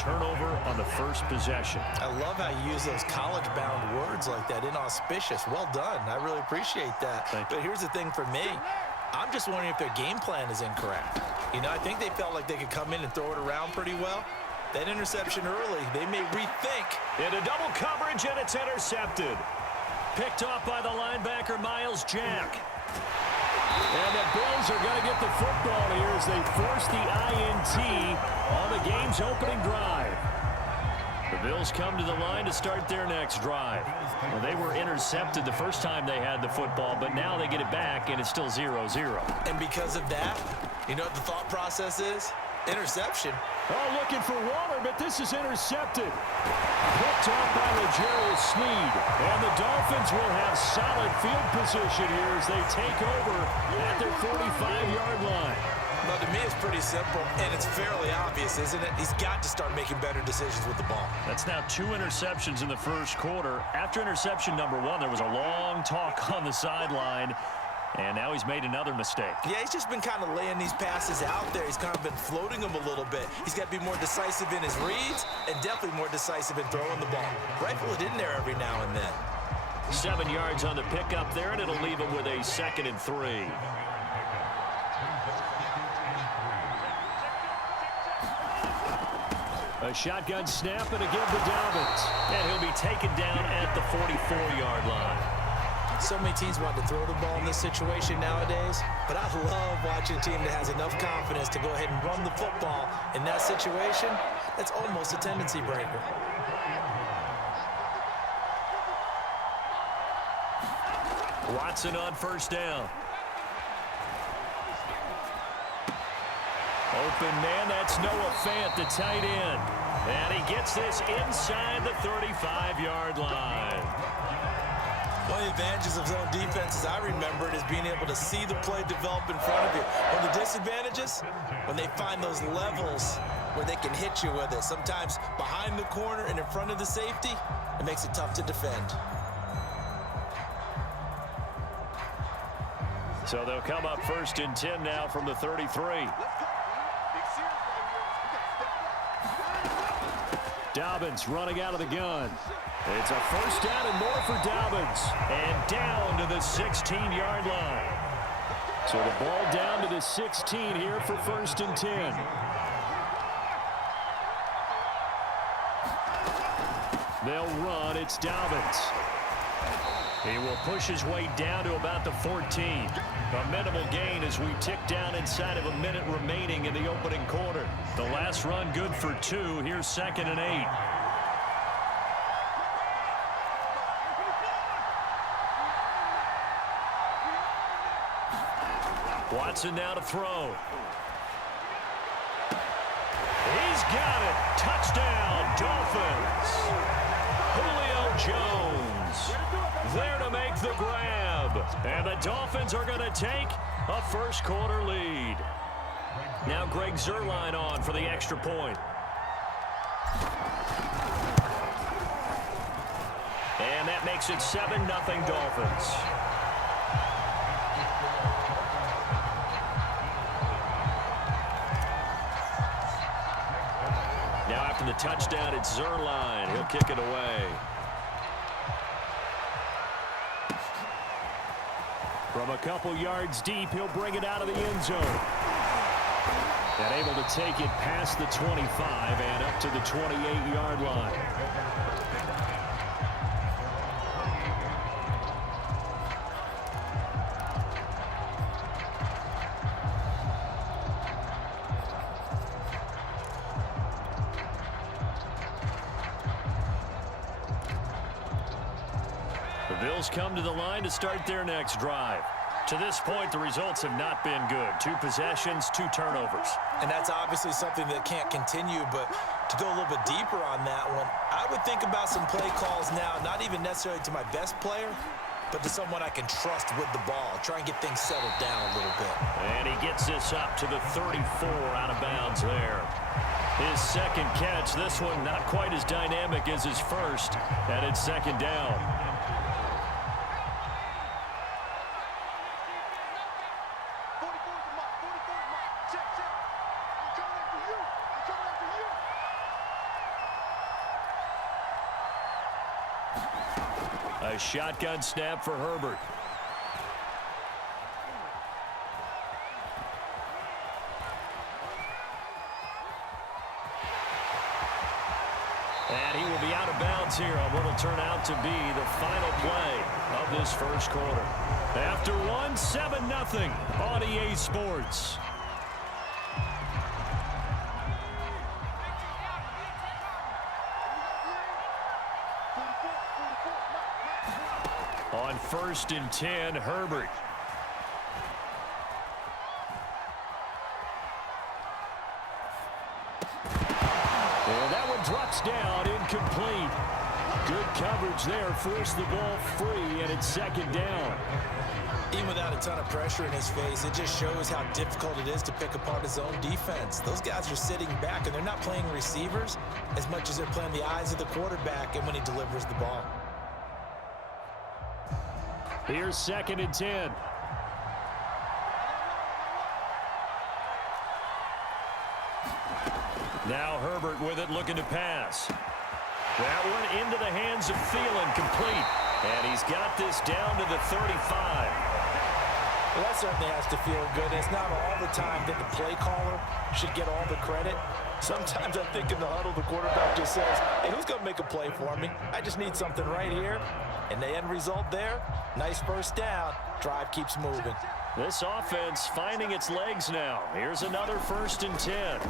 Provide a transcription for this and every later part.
turnover on the first possession. I love how you use those college-bound words like that, inauspicious. Well done. I really appreciate that. But here's the thing for me. I'm just wondering if their game plan is incorrect. You know, I think they felt like they could come in and throw it around pretty well. That interception early, they may rethink. Into double coverage, and it's intercepted. Picked off by the linebacker, Miles Jack. And the Bills are going to get the football here as they force the INT on the game's opening drive. The Bills come to the line to start their next drive. Well, they were intercepted the first time they had the football, but now they get it back, and it's still 0-0. And because of that, you know what the thought process is? Interception. Oh, looking for Waller, but this is intercepted. Picked off by L'Jarius Sneed. And the Dolphins will have solid field position here as they take over at their 45-yard line. Well, to me, it's pretty simple, and it's fairly obvious, isn't it? He's got to start making better decisions with the ball. That's now 2 interceptions in the first quarter. After interception number 1, there was a long talk on the sideline. And now he's made another mistake. Yeah, he's just been kind of laying these passes out there. He's kind of been floating them a little bit. He's got to be more decisive in his reads and definitely more decisive in throwing the ball. Rifle it in there every now and then. 7 yards on the pickup there, and it'll leave him with a 2nd and 3. A shotgun snap and a give to Dobbins. And he'll be taken down at the 44-yard line. So many teams want to throw the ball in this situation nowadays, but I love watching a team that has enough confidence to go ahead and run the football in that situation. That's almost a tendency breaker. Watson on first down. Open man, that's Noah Fant, the tight end. And he gets this inside the 35-yard line. One of the advantages of zone defense, as I remember it, is being able to see the play develop in front of you. One of the disadvantages, when they find those levels where they can hit you with it. Sometimes behind the corner and in front of the safety, it makes it tough to defend. So they'll come up 1st and 10 now from the 33. Dobbins running out of the gun. It's a 1st down and more for Dobbins. And down to the 16-yard line. So the ball down to the 16 here for 1st and 10. They'll run. It's Dobbins. He will push his way down to about the 14. A minimal gain as we tick down inside of a minute remaining in the opening quarter. The last run good for 2. Here's 2nd and 8. Watson now to throw. He's got it. Touchdown, Dolphins. Julio Jones there to make the grab. And the Dolphins are going to take a first quarter lead. Now Greg Zuerlein on for the extra point. And that makes it 7-0 Dolphins. Now after the touchdown, it's Zuerlein. He'll kick it away. From a couple yards deep, he'll bring it out of the end zone. And able to take it past the 25 and up to the 28-yard line. The Bills come to the line to start their next drive. To this point, the results have not been good. 2 possessions, 2 turnovers. And that's obviously something that can't continue, but to go a little bit deeper on that one, I would think about some play calls now, not even necessarily to my best player, but to someone I can trust with the ball. Try and get things settled down a little bit. And he gets this up to the 34 out of bounds there. His second catch, this one not quite as dynamic as his first, and it's 2nd down. A shotgun snap for Herbert. And he will be out of bounds here on what will turn out to be the final play of this first quarter. After one, 7-0 on EA Sports. On 1st and 10, Herbert. And that one drops down, incomplete. Good coverage there, forced the ball free, and it's 2nd down. Even without a ton of pressure in his face, it just shows how difficult it is to pick apart his own defense. Those guys are sitting back, and they're not playing receivers as much as they're playing the eyes of the quarterback and when he delivers the ball. Here's 2nd and 10. Now Herbert with it, looking to pass. That one into the hands of Thielen, complete. And he's got this down to the 35. Well, that certainly has to feel good. It's not all the time that the play caller should get all the credit. Sometimes I think in the huddle, the quarterback just says, hey, who's going to make a play for me? I just need something right here. And the end result there, nice first down. Drive keeps moving. This offense finding its legs now. Here's another 1st and 10.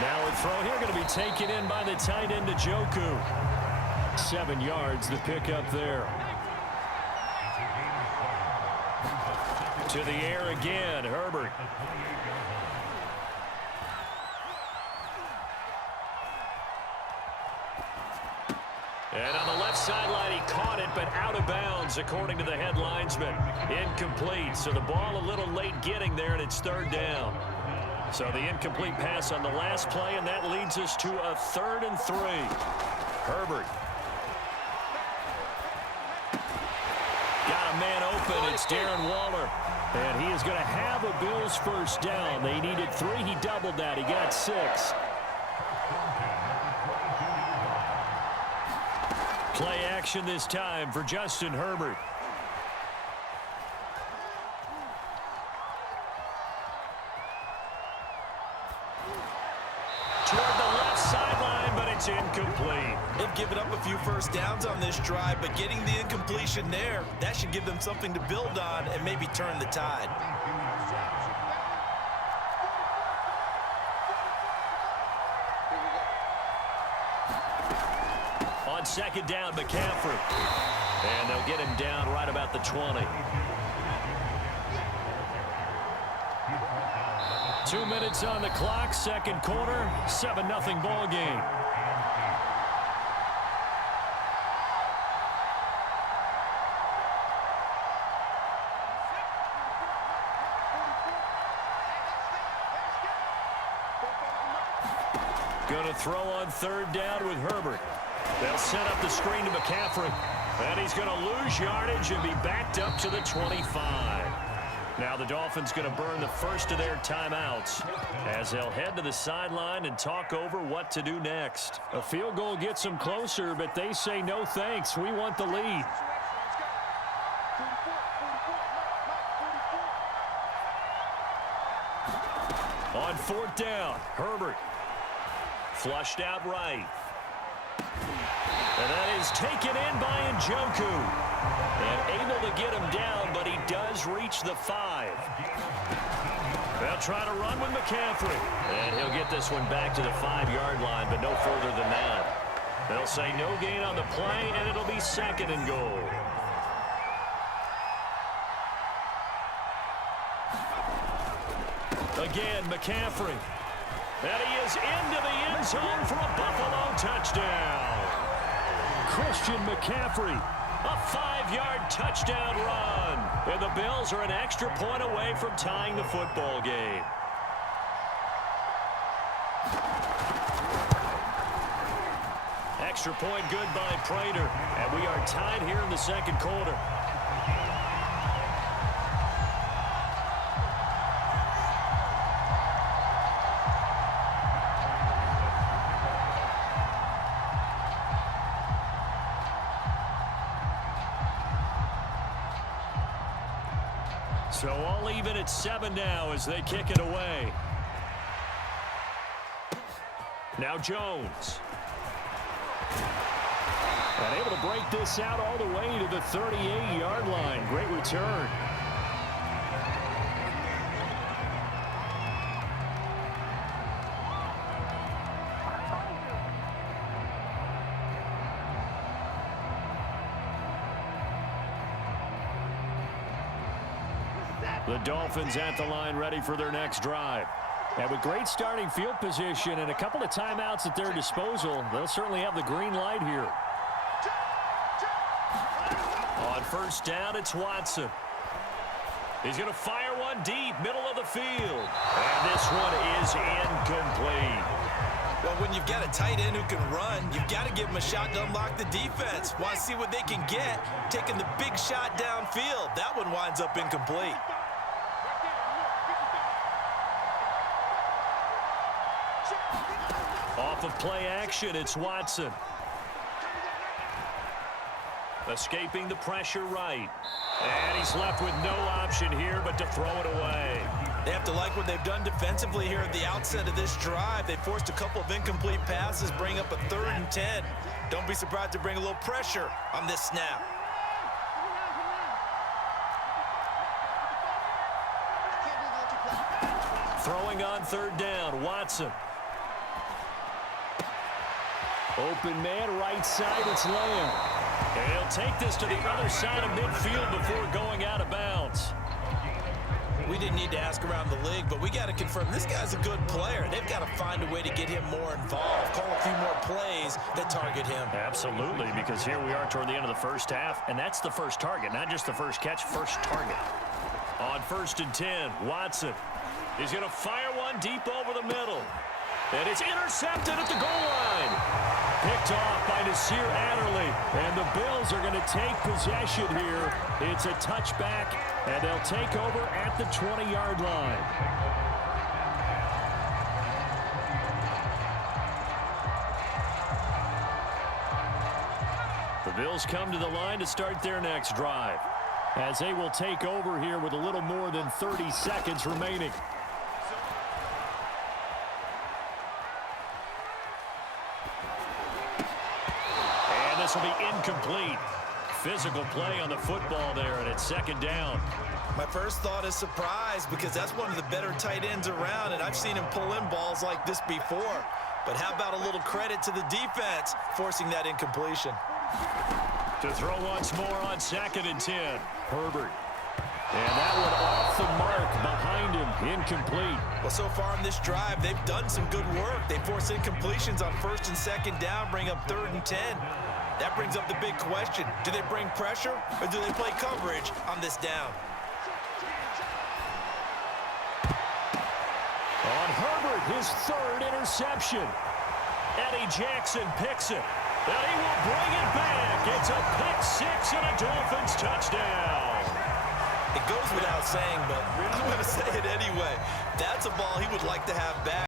Now a throw here going to be taken in by the tight end, Njoku. 7 yards, the pickup there. To the air again, Herbert. And on the left sideline, he caught it, but out of bounds, according to the head linesman. Incomplete, so the ball a little late getting there, and it's 3rd down. So the incomplete pass on the last play, and that leads us to a 3rd and 3. Herbert. Got a man open. It's Darren Waller. And he is going to have a Bills first down. They needed 3. He doubled that. He got 6. Play action this time for Justin Herbert. Toward the left sideline, but it's incomplete. They've given up a few first downs on this drive, but getting the incompletion there, that should give them something to build on and maybe turn the tide. On 2nd down, McCaffrey. And they'll get him down right about the 20. 2 minutes on the clock, 2nd quarter, 7-0 ball game. Going to throw on 3rd down with Herbert. They'll set up the screen to McCaffrey. And he's going to lose yardage and be backed up to the 25. Now the Dolphins going to burn the first of their timeouts as they'll head to the sideline and talk over what to do next. A field goal gets them closer, but they say no thanks. We want the lead. On 4th down, Herbert. Flushed out right. And that is taken in by Njoku. And able to get him down, but he does reach the 5. They'll try to run with McCaffrey. And he'll get this one back to the 5-yard line, but no further than that. They'll say no gain on the play, and it'll be 2nd and goal. Again, McCaffrey. And he is into the end zone for a Buffalo touchdown. Christian McCaffrey, a 5-yard touchdown run. And the Bills are an extra point away from tying the football game. Extra point good by Prater. And we are tied here in the 2nd quarter. So all even at 7 now as they kick it away. Now Jones. And able to break this out all the way to the 38-yard line. Great return. The Dolphins at the line ready for their next drive. And with great starting field position and a couple of timeouts at their disposal, they'll certainly have the green light here. On first down, it's Watson. He's going to fire one deep, middle of the field. And this one is incomplete. Well, when you've got a tight end who can run, you've got to give him a shot to unlock the defense. Want to see what they can get, taking the big shot downfield. That one winds up incomplete. Off of play action, it's Watson. Escaping the pressure right. And he's left with no option here but to throw it away. They have to like what they've done defensively here at the outset of this drive. They forced a couple of incomplete passes, bring up a 3rd and 10. Don't be surprised to bring a little pressure on this snap. Throwing on 3rd down, Watson. Open man, right side, it's Lamb. And he'll take this to the other side of midfield before going out of bounds. We didn't need to ask around the league, but we got to confirm this guy's a good player. They've got to find a way to get him more involved, call a few more plays that target him. Absolutely, because here we are toward the end of the first half, and that's the first target, not just the first catch, first target. On 1st and 10, Watson. He's going to fire one deep over the middle. And it's intercepted at the goal line. Picked off by Nasir Adderley. And the Bills are going to take possession here. It's a touchback, and they'll take over at the 20-yard line. The Bills come to the line to start their next drive, as they will take over here with a little more than 30 seconds remaining. This will be incomplete. Physical play on the football there, and it's 2nd down. My first thought is surprise, because that's one of the better tight ends around, and I've seen him pull in balls like this before. But how about a little credit to the defense forcing that incompletion? To throw once more on 2nd and 10. Herbert. And that one off the mark behind him, incomplete. Well, so far in this drive, they've done some good work. They force incompletions on 1st and 2nd down, bring up 3rd and 10. That brings up the big question. Do they bring pressure, or do they play coverage on this down? On Herbert, his 3rd interception. Eddie Jackson picks it. And he will bring it back. It's a pick 6 and a Dolphins touchdown. It goes without saying, but I'm going to say it anyway. That's a ball he would like to have back.